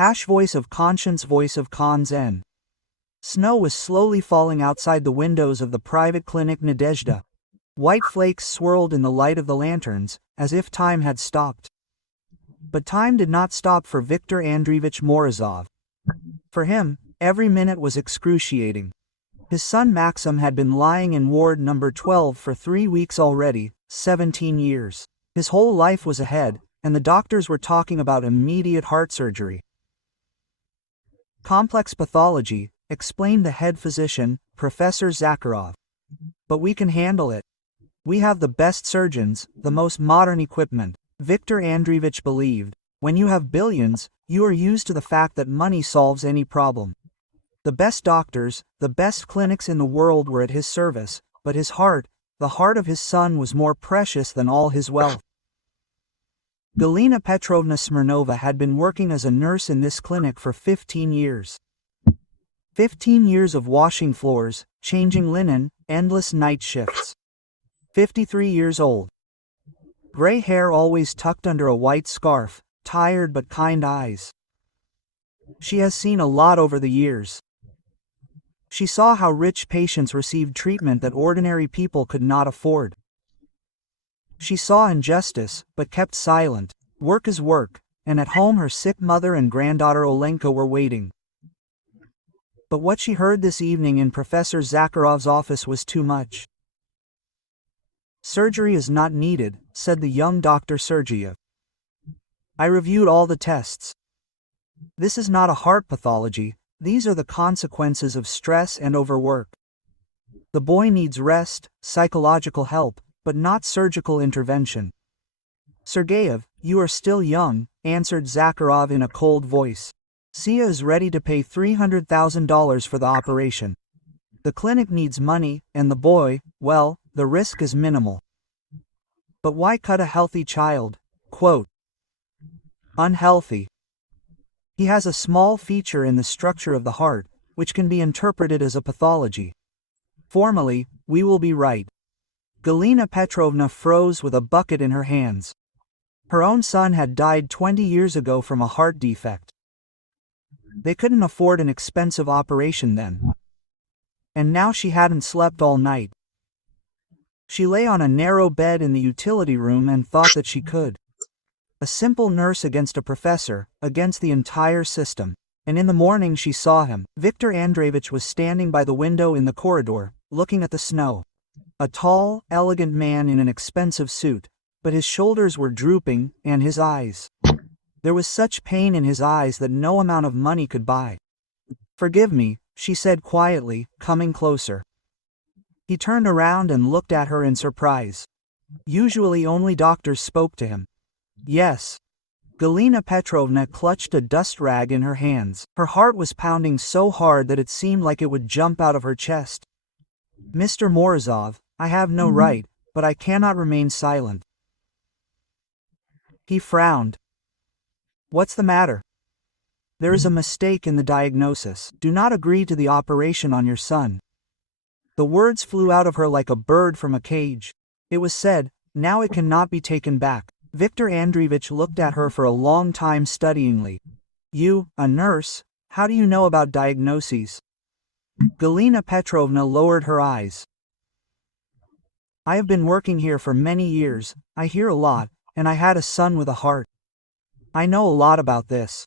Hash voice of conscience, voice of Zen. Snow was slowly falling outside the windows of the private clinic Nadezhda. White flakes swirled in the light of the lanterns, as if time had stopped. But time did not stop for Viktor Andreevich Morozov. For him, every minute was excruciating. His son Maxim had been lying in ward number 12 for 3 weeks already, 17 years. His whole life was ahead, and the doctors were talking about immediate heart surgery. Complex pathology, explained the head physician, Professor Zakharov. But we can handle it. We have the best surgeons, the most modern equipment. Viktor Andreevich believed, when you have billions, you are used to the fact that money solves any problem. The best doctors, the best clinics in the world were at his service, but his heart, the heart of his son, was more precious than all his wealth. Galina Petrovna Smirnova had been working as a nurse in this clinic for 15 years. 15 years of washing floors, changing linen, endless night shifts. 53 years old. Gray hair always tucked under a white scarf, tired but kind eyes. She has seen a lot over the years. She saw how rich patients received treatment that ordinary people could not afford. She saw injustice, but kept silent. Work is work, and at home her sick mother and granddaughter Olenka were waiting. But what she heard this evening in Professor Zakharov's office was too much. Surgery is not needed, said the young Dr. Sergeyev. I reviewed all the tests. This is not a heart pathology, these are the consequences of stress and overwork. The boy needs rest, psychological help, but not surgical intervention. Sergeyev, you are still young, answered Zakharov in a cold voice. Sia is ready to pay $300,000 for the operation. The clinic needs money, and the boy, well, the risk is minimal. But why cut a healthy child? Quote, unhealthy. He has a small feature in the structure of the heart, which can be interpreted as a pathology. Formally, we will be right. Galina Petrovna froze with a bucket in her hands. Her own son had died 20 years ago from a heart defect. They couldn't afford an expensive operation then. And now she hadn't slept all night. She lay on a narrow bed in the utility room and thought that she could. A simple nurse against a professor, against the entire system. And in the morning she saw him. Viktor Andreevich was standing by the window in the corridor, looking at the snow. A tall, elegant man in an expensive suit, but his shoulders were drooping, and his eyes. There was such pain in his eyes that no amount of money could buy. Forgive me, she said quietly, coming closer. He turned around and looked at her in surprise. Usually only doctors spoke to him. Yes. Galina Petrovna clutched a dust rag in her hands. Her heart was pounding so hard that it seemed like it would jump out of her chest. Mr. Morozov, I have no right, but I cannot remain silent. He frowned. What's the matter? There is a mistake in the diagnosis. Do not agree to the operation on your son. The words flew out of her like a bird from a cage. It was said, now it cannot be taken back. Viktor Andreevich looked at her for a long time studyingly. You, a nurse, how do you know about diagnoses? Galina Petrovna lowered her eyes. I have been working here for many years, I hear a lot, and I had a son with a heart. I know a lot about this.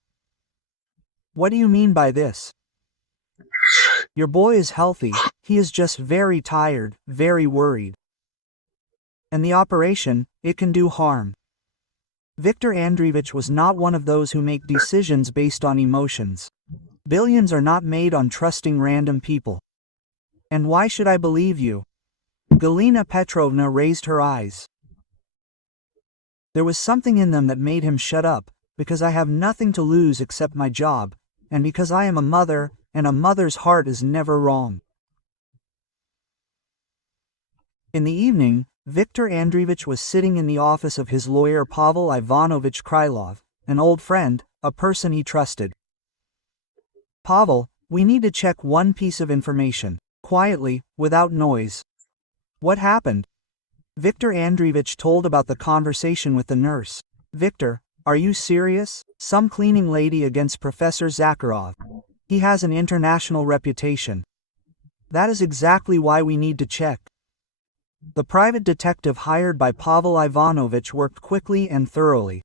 What do you mean by this? Your boy is healthy, he is just very tired, very worried. And the operation, it can do harm. Viktor Andreevich was not one of those who make decisions based on emotions. Billions are not made on trusting random people. And why should I believe you? Galina Petrovna raised her eyes. There was something in them that made him shut up, because I have nothing to lose except my job, and because I am a mother, and a mother's heart is never wrong. In the evening, Viktor Andreevich was sitting in the office of his lawyer Pavel Ivanovich Krylov, an old friend, a person he trusted. Pavel, we need to check one piece of information, quietly, without noise. What happened? Viktor Andreevich told about the conversation with the nurse. Viktor, Are you serious? Some cleaning lady against Professor Zakharov. He has an international reputation. That is exactly why we need to check. The private detective hired by Pavel Ivanovich worked quickly and thoroughly.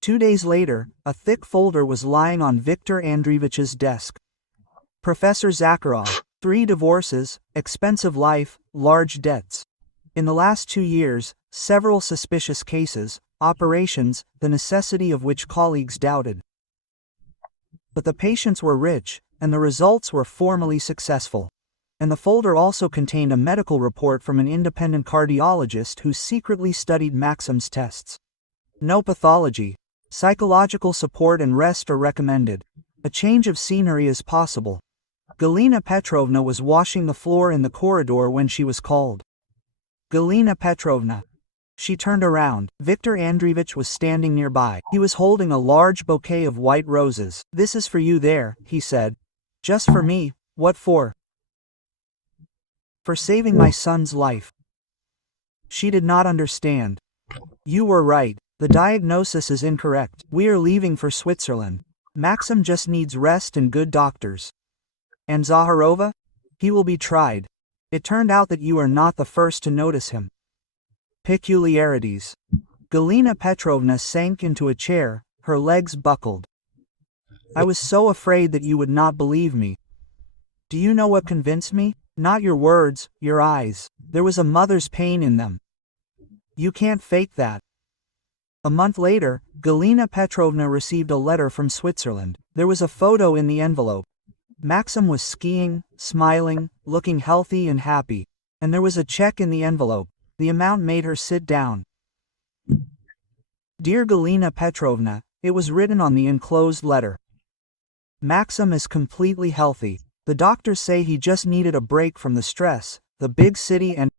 2 days later, a thick folder was lying on Viktor Andreevich's desk. Professor Zakharov, 3 divorces, expensive life, large debts. In the last 2 years, several suspicious cases, operations, the necessity of which colleagues doubted. But the patients were rich, and the results were formally successful. And the folder also contained a medical report from an independent cardiologist who secretly studied Maxim's tests. No pathology. Psychological support and rest are recommended. A change of scenery is possible. Galina Petrovna was washing the floor in the corridor when she was called. Galina Petrovna. She turned around. Viktor Andreevich was standing nearby. He was holding a large bouquet of white roses. "This is for you there," he said. "Just for me? What for?" "For saving my son's life." She did not understand. "You were right. The diagnosis is incorrect. We are leaving for Switzerland. Maxim just needs rest and good doctors." "And Zaharova? He will be tried. It turned out that you are not the first to notice him." Peculiarities. Galina Petrovna sank into a chair, her legs buckled. "I was so afraid that you would not believe me. Do you know what convinced me? Not your words, your eyes. There was a mother's pain in them. You can't fake that." A month later, Galina Petrovna received a letter from Switzerland. There was a photo in the envelope. Maxim was skiing, smiling, looking healthy and happy. And there was a check in the envelope. The amount made her sit down. "Dear Galina Petrovna," it was written on the enclosed letter. "Maxim is completely healthy. The doctors say he just needed a break from the stress, the big city and